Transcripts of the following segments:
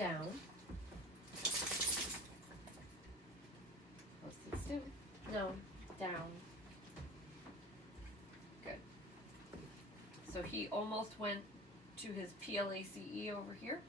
down. Let's sit still. No, down. Good. So he almost went to his PLACE over here,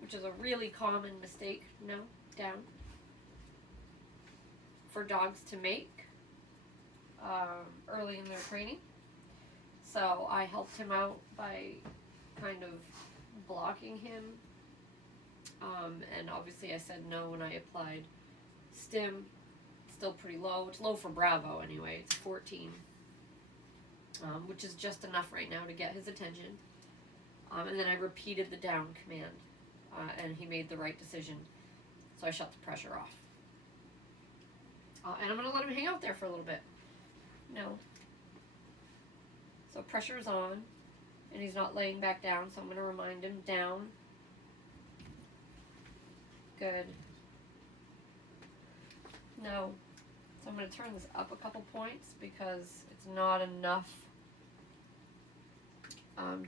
which is a really common mistake. No, down. For dogs to make early in their training. So I helped him out by kind of blocking him. And obviously I said no when I applied stim. Still pretty low. It's low for Bravo anyway. It's 14. Which is just enough right now to get his attention. And then I repeated the down command. And he made the right decision. So I shut the pressure off. And I'm going to let him hang out there for a little bit. No. So pressure's on. And he's not laying back down. So I'm going to remind him down. Good. No. So I'm going to turn this up a couple points because it's not enough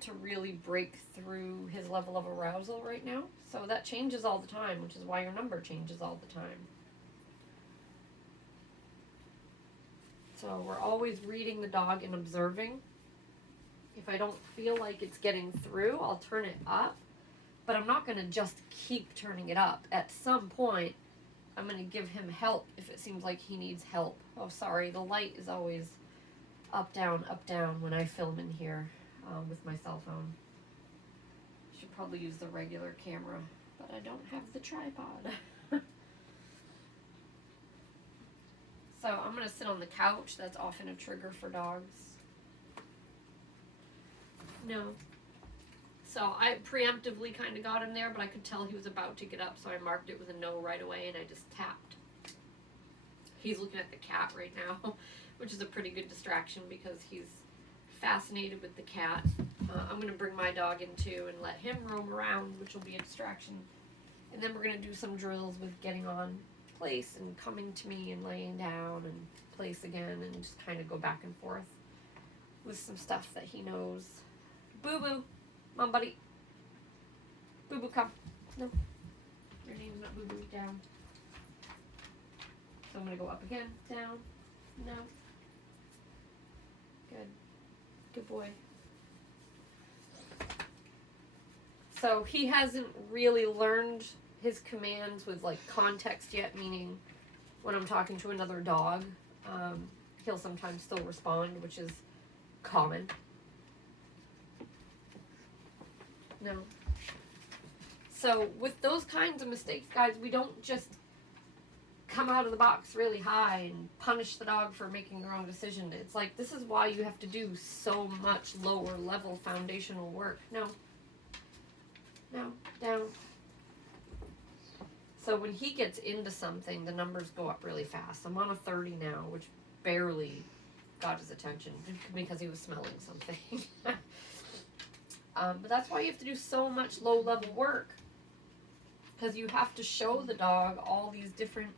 to really break through his level of arousal right now. So that changes all the time, which is why your number changes all the time. So we're always reading the dog and observing. If I don't feel like it's getting through, I'll turn it up. But I'm not going to just keep turning it up. At some point, I'm going to give him help if it seems like he needs help. Oh, sorry, the light is always up, down, when I film in here with my cell phone. Should probably use the regular camera, but I don't have the tripod. So I'm going to sit on the couch. That's often a trigger for dogs. No. So I preemptively kind of got him there, but I could tell he was about to get up, so I marked it with a no right away, and I just tapped. He's looking at the cat right now, which is a pretty good distraction because he's fascinated with the cat. I'm going to bring my dog in too and let him roam around, which will be a distraction. And then we're going to do some drills with getting on place and coming to me and laying down and place again and just kind of go back and forth with some stuff that he knows. Boo Boo, come on buddy. Boo Boo, come. No, your name's not Boo Boo. Down. So I'm gonna go up again. Down. No. Good. Good boy. So he hasn't really learned his commands with like context yet, meaning when I'm talking to another dog, he'll sometimes still respond, which is common. No. So with those kinds of mistakes, guys, we don't just come out of the box really high and punish the dog for making the wrong decision. It's like, this is why you have to do so much lower level foundational work. No. No. Down. So when he gets into something, the numbers go up really fast. I'm on a 30 now, which barely got his attention because he was smelling something. But that's why you have to do so much low-level work. Because you have to show the dog all these different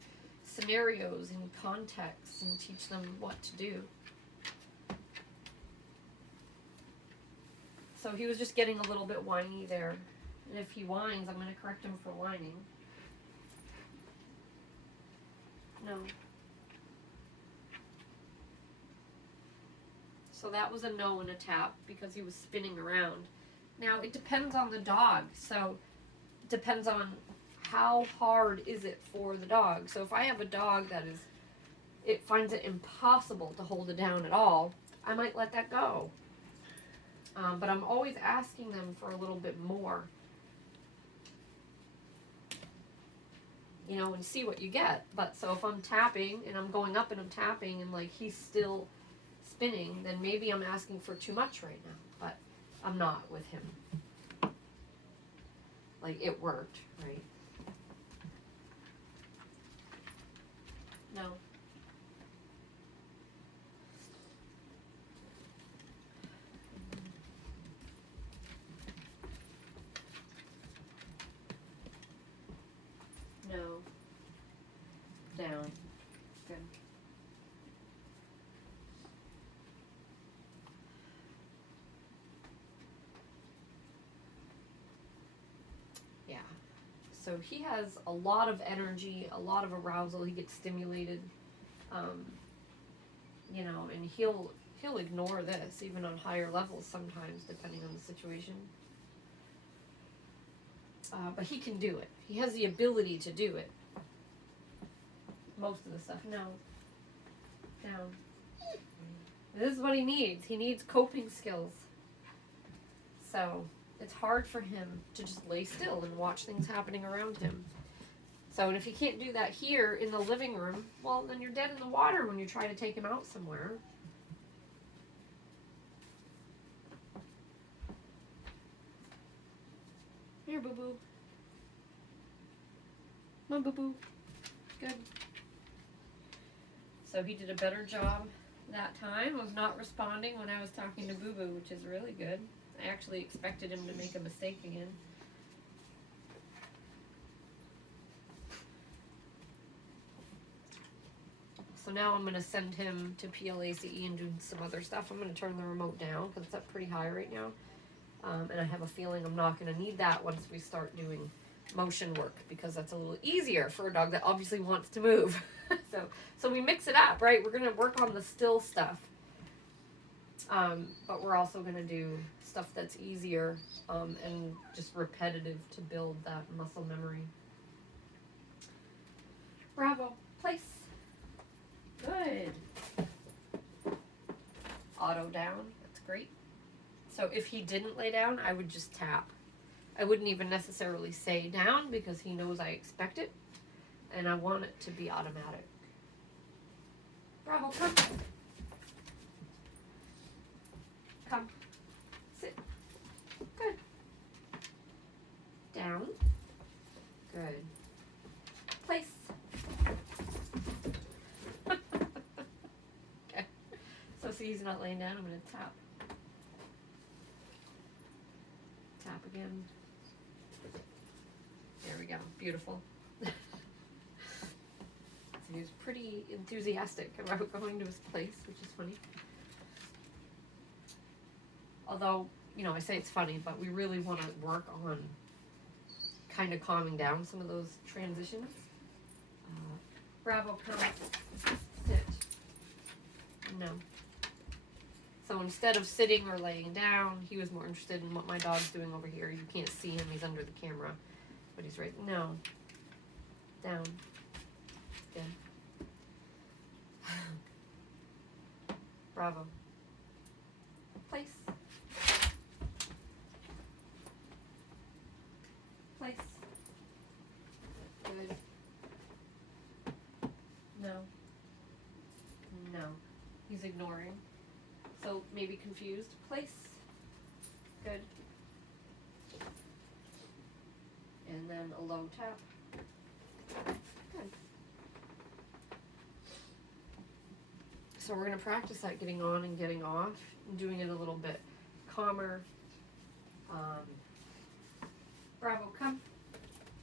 scenarios and contexts and teach them what to do. So he was just getting a little bit whiny there. And if he whines, I'm going to correct him for whining. No. So that was a no and a tap because he was spinning around. Now, it depends on the dog. So it depends on how hard is it for the dog. So if I have a dog that it finds it impossible to hold it down at all, I might let that go. But I'm always asking them for a little bit more. You know, and see what you get. But so if I'm tapping and I'm going up and I'm tapping and like he's still spinning, then maybe I'm asking for too much right now. But I'm not with him. Like it worked, right? No. No. Down. Good. Yeah. So he has a lot of energy, a lot of arousal. He gets stimulated, you know, and he'll ignore this even on higher levels sometimes, depending on the situation. But he can do it. He has the ability to do it. Most of the stuff. No. Down. This is what he needs. He needs coping skills. So it's hard for him to just lay still and watch things happening around him. So, and if you can't do that here in the living room, well, then you're dead in the water when you try to take him out somewhere. Here, boo-boo. Come on, boo-boo. Good. So he did a better job that time of not responding when I was talking to Boo Boo, which is really good. I actually expected him to make a mistake again. So now I'm going to send him to PLACE and do some other stuff. I'm going to turn the remote down because it's up pretty high right now. And I have a feeling I'm not going to need that once we start doing motion work, because that's a little easier for a dog that obviously wants to move. So we mix it up, right? We're going to work on the still stuff. But we're also going to do stuff that's easier and just repetitive to build that muscle memory. Bravo. Place. Good. Auto down. That's great. So if he didn't lay down, I would just tap. I wouldn't even necessarily say down because he knows I expect it. And I want it to be automatic. Bravo, come. Come. Sit. Good. Down. Good. Place. Okay. So see, he's not laying down. I'm going to tap. Tap again. There we go. Beautiful. So he was pretty enthusiastic about going to his place, which is funny. Although, you know, I say it's funny, but we really want to work on kind of calming down some of those transitions. Bravo, come, sit. No. So instead of sitting or laying down, he was more interested in what my dog's doing over here. You can't see him, he's under the camera. But he's right, no. Down. Good. Bravo. Place. Place. Good. No. No. He's ignoring. So maybe confused. Place. Good. And then a low tap. Good. So we're going to practice that getting on and getting off, and doing it a little bit calmer. Bravo, come.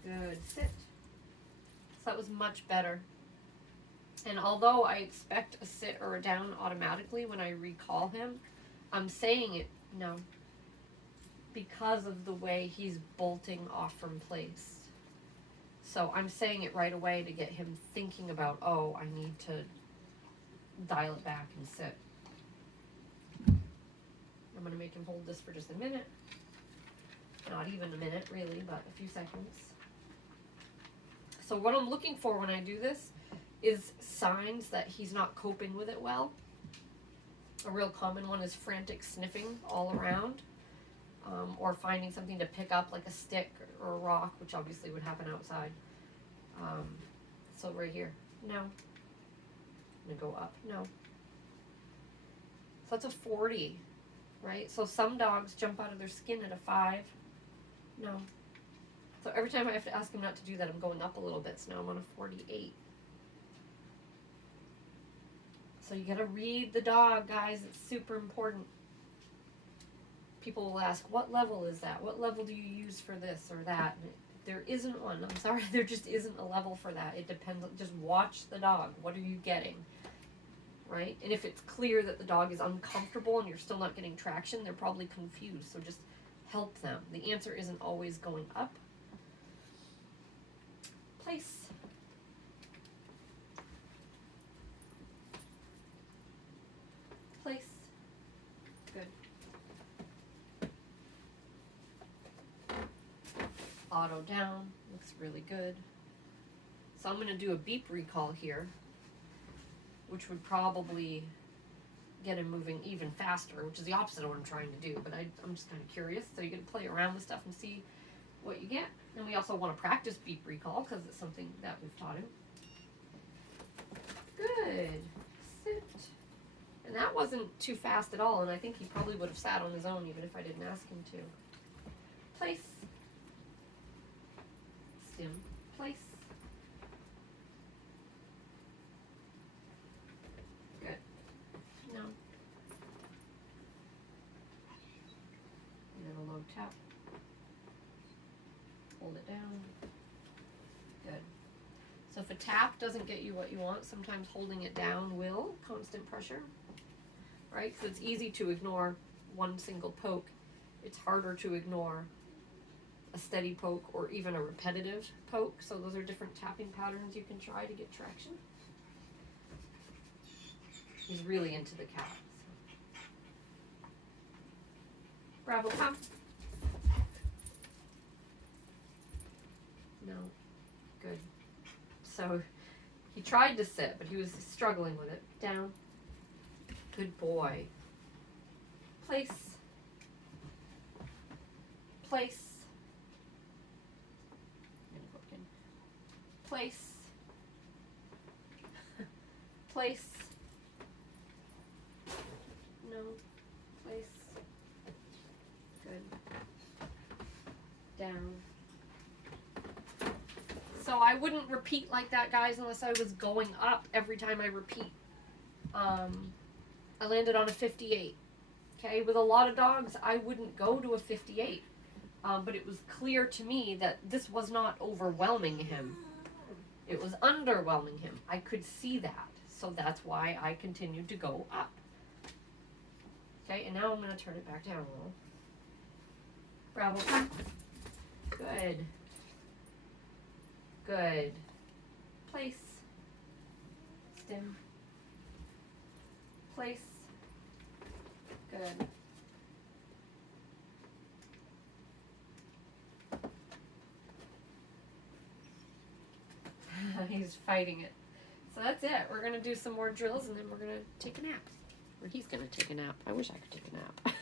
Good, sit. So that was much better. And although I expect a sit or a down automatically when I recall him, I'm saying it, no, because of the way he's bolting off from place. So I'm saying it right away to get him thinking about, oh, I need to dial it back and sit. I'm going to make him hold this for just a minute. Not even a minute, really, but a few seconds. So what I'm looking for when I do this is signs that he's not coping with it well. A real common one is frantic sniffing all around, or finding something to pick up like a stick or a rock, which obviously would happen outside. So right here, no. I'm gonna go up, no. So that's a 40, right? So some dogs jump out of their skin at a 5, no. So every time I have to ask him not to do that, I'm going up a little bit, so now I'm on a 48. So you gotta read the dog, guys. It's super important. People will ask, what level is that? What level do you use for this or that? There isn't one. I'm sorry, there just isn't a level for that. It depends. Just watch the dog. What are you getting? Right? And if it's clear that the dog is uncomfortable and you're still not getting traction, they're probably confused. So just help them. The answer isn't always going up. Place. Place. Good. Auto down. Looks really good. So I'm going to do a beep recall here, which would probably get him moving even faster, which is the opposite of what I'm trying to do, but I'm just kind of curious. So you get to play around with stuff and see what you get. And we also want to practice beep recall because it's something that we've taught him. Good. Sit. And that wasn't too fast at all, and I think he probably would have sat on his own even if I didn't ask him to. Place. Stim. Place. Good. No. And then a low tap. Hold it down. Good. So if a tap doesn't get you what you want, sometimes holding it down will. Constant pressure. Right? So it's easy to ignore one single poke. It's harder to ignore a steady poke or even a repetitive poke. So those are different tapping patterns you can try to get traction. He's really into the cat. So. Bravo, come. No. Good. So he tried to sit, but he was struggling with it. Down. Good boy. Place. Place. Place. Place. No. Place. Good. Down. So I wouldn't repeat like that, guys, unless I was going up every time I repeat. I landed on a 58. Okay, with a lot of dogs, I wouldn't go to a 58. But it was clear to me that this was not overwhelming him. It was underwhelming him. I could see that. So that's why I continued to go up. Okay, and now I'm going to turn it back down a little. Bravo. Good. Good. Place. Stim. Place. Good. He's fighting it. So that's it. We're going to do some more drills and then we're going to take a nap. Or he's going to take a nap. I wish I could take a nap.